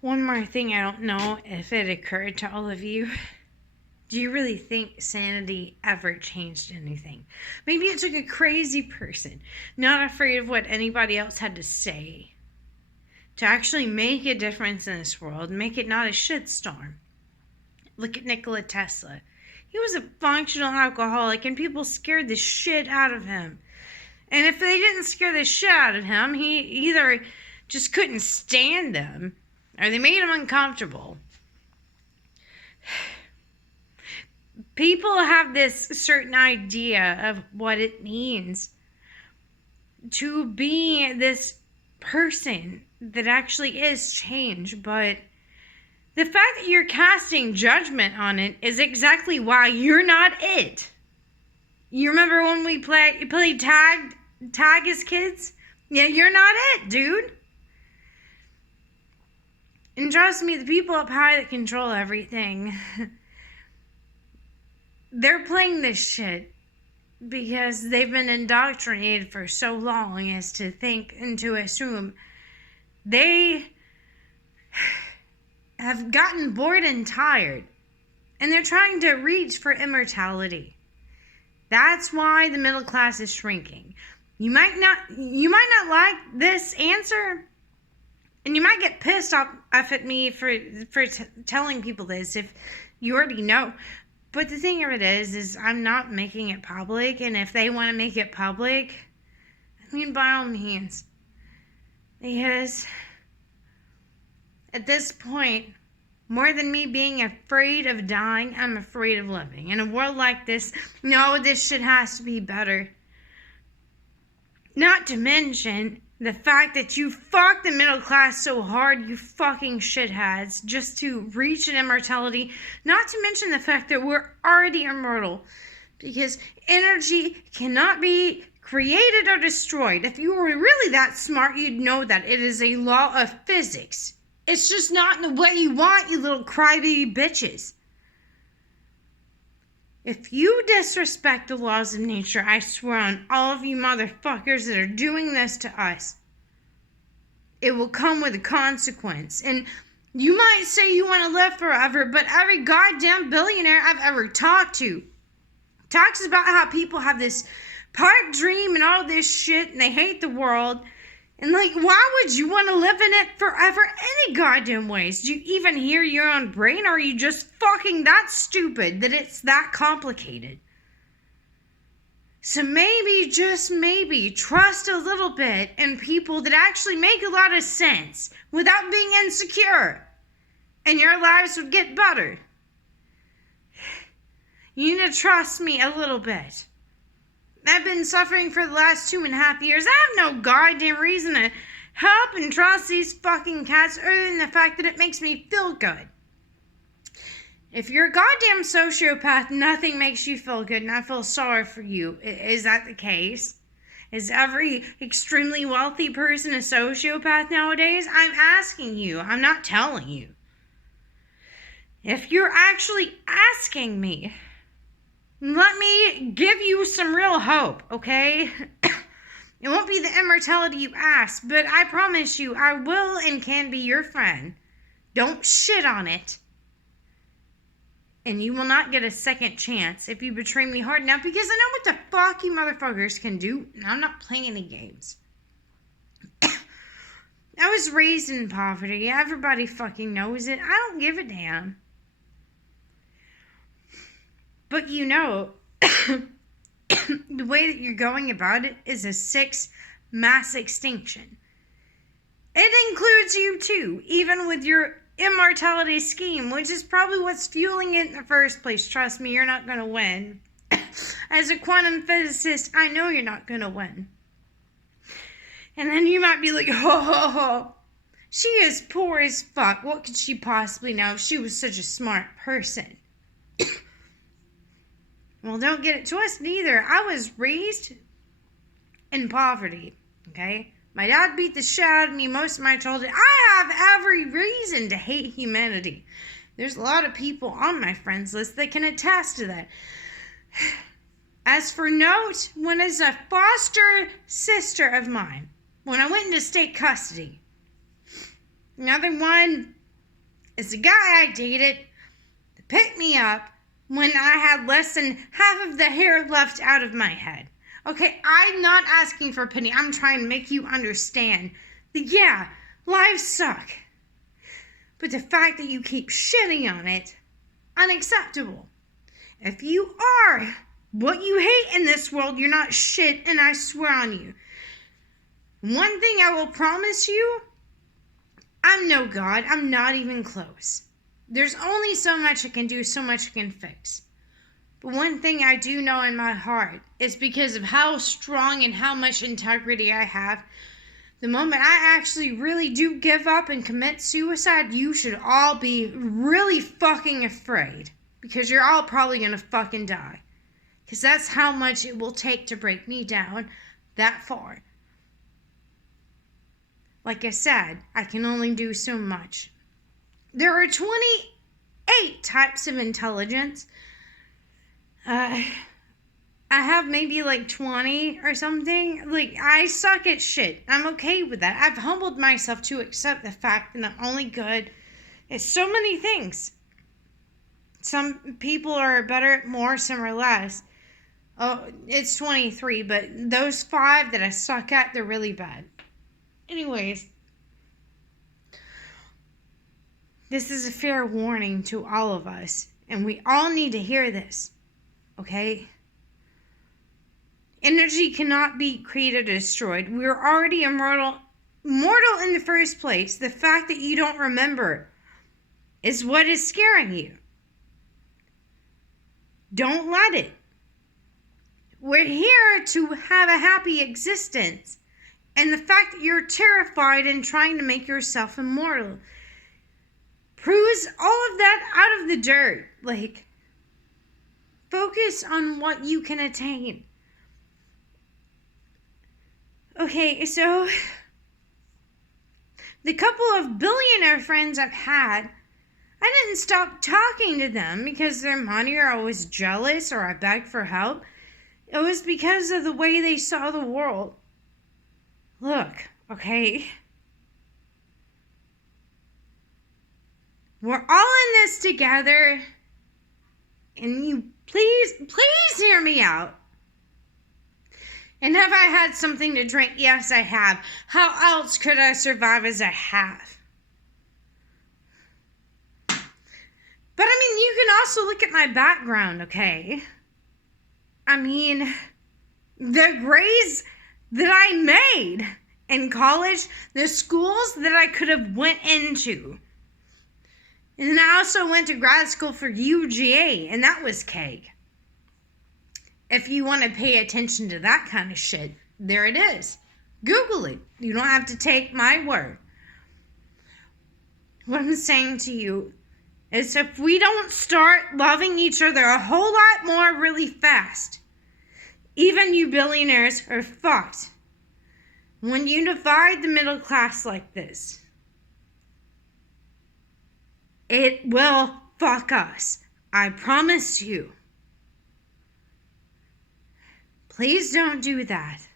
One more thing, I don't know if it occurred to all of you. Do you really think sanity ever changed anything? Maybe it took a crazy person, not afraid of what anybody else had to say, to actually make a difference in this world, make it not a shitstorm. Look at Nikola Tesla. He was a functional alcoholic and people scared the shit out of him. And if they didn't scare the shit out of him, he either just couldn't stand them or they made him uncomfortable. People have this certain idea of what it means to be this person that actually is change, but the fact that you're casting judgment on it is exactly why you're not it. You remember when we played tag as kids? Yeah, you're not it, dude. And trust me, the people up high that control everything, they're playing this shit because they've been indoctrinated for so long as to think and to assume. They have gotten bored and tired, and they're trying to reach for immortality. That's why the middle class is shrinking. You might not like this answer, and you might get pissed off at me for telling people this if you already know. But the thing of it is I'm not making it public, and if they want to make it public, I mean, by all means. Because at this point, more than me being afraid of dying, I'm afraid of living. In a world like this, no, this shit has to be better. Not to mention the fact that you fuck the middle class so hard, you fucking shitheads, just to reach an immortality. Not to mention the fact that we're already immortal. Because energy cannot be created or destroyed. If you were really that smart, you'd know that it is a law of physics. It's just not in the way you want, you little crybaby bitches. If you disrespect the laws of nature, I swear on all of you motherfuckers that are doing this to us, it will come with a consequence. And you might say you want to live forever, but every goddamn billionaire I've ever talked to talks about how people have this pipe dream and all this shit, and they hate the world. And like, why would you want to live in it forever any goddamn ways? Do you even hear your own brain, or are you just fucking that stupid that it's that complicated? So maybe, just maybe, trust a little bit in people that actually make a lot of sense without being insecure, and your lives would get better. You need to trust me a little bit. I've been suffering for the last 2.5 years. I have no goddamn reason to help and trust these fucking cats other than the fact that it makes me feel good. If you're a goddamn sociopath, nothing makes you feel good, and I feel sorry for you. Is that the case? Is every extremely wealthy person a sociopath nowadays? I'm asking you. I'm not telling you. If you're actually asking me, let me give you some real hope, okay? It won't be the immortality you ask, but I promise you I will and can be your friend. Don't shit on it. And you will not get a second chance if you betray me hard enough, because I know what the fuck you motherfuckers can do, and I'm not playing any games. I was raised in poverty. Everybody fucking knows it. I don't give a damn. But you know, the way that you're going about it is a 6 mass extinction. It includes you too, even with your immortality scheme, which is probably what's fueling it in the first place. Trust me, you're not going to win. As a quantum physicist, I know you're not going to win. And then you might be like, ho, ho, ho. She is poor as fuck. What could she possibly know if she was such a smart person? Well, don't get it twisted either. I was raised in poverty, okay? My dad beat the shit out of me most of my childhood. I have every reason to hate humanity. There's a lot of people on my friends list that can attest to that. As for note, when as a foster sister of mine, when I went into state custody, another one is the guy I dated that picked me up when I had less than half of the hair left out of my head. Okay, I'm not asking for pity. I'm trying to make you understand that, yeah, lives suck. But the fact that you keep shitting on it, unacceptable. If you are what you hate in this world, you're not shit, and I swear on you. One thing I will promise you, I'm no God. I'm not even close. There's only so much I can do, so much I can fix. But one thing I do know in my heart is because of how strong and how much integrity I have, the moment I actually really do give up and commit suicide, you should all be really fucking afraid. Because you're all probably gonna fucking die. Because that's how much it will take to break me down that far. Like I said, I can only do so much. There are 28 types of intelligence. I have maybe like 20 or something. Like, I suck at shit. I'm okay with that. I've humbled myself to accept the fact that I'm only good at so many things. Some people are better at more, some are less. Oh, it's 23, but those 5 that I suck at, they're really bad. Anyways, this is a fair warning to all of us, and we all need to hear this, okay? Energy cannot be created or destroyed. We're already mortal in the first place. The fact that you don't remember is what is scaring you. Don't let it. We're here to have a happy existence. And the fact that you're terrified and trying to make yourself immortal proves all of that out of the dirt. Like, focus on what you can attain. Okay, so the couple of billionaire friends I've had, I didn't stop talking to them because their money or I was jealous or I begged for help. It was because of the way they saw the world. Look, okay? We're all in this together. And you please hear me out. And have I had something to drink? Yes, I have. How else could I survive as I have? But I mean, you can also look at my background, okay? I mean, the grades that I made in college, the schools that I could have went into. And then I also went to grad school for UGA, and that was cake. If you want to pay attention to that kind of shit, there it is. Google it. You don't have to take my word. What I'm saying to you is if we don't start loving each other a whole lot more really fast, even you billionaires are fucked. When you divide the middle class like this, it will fuck us. I promise you. Please don't do that.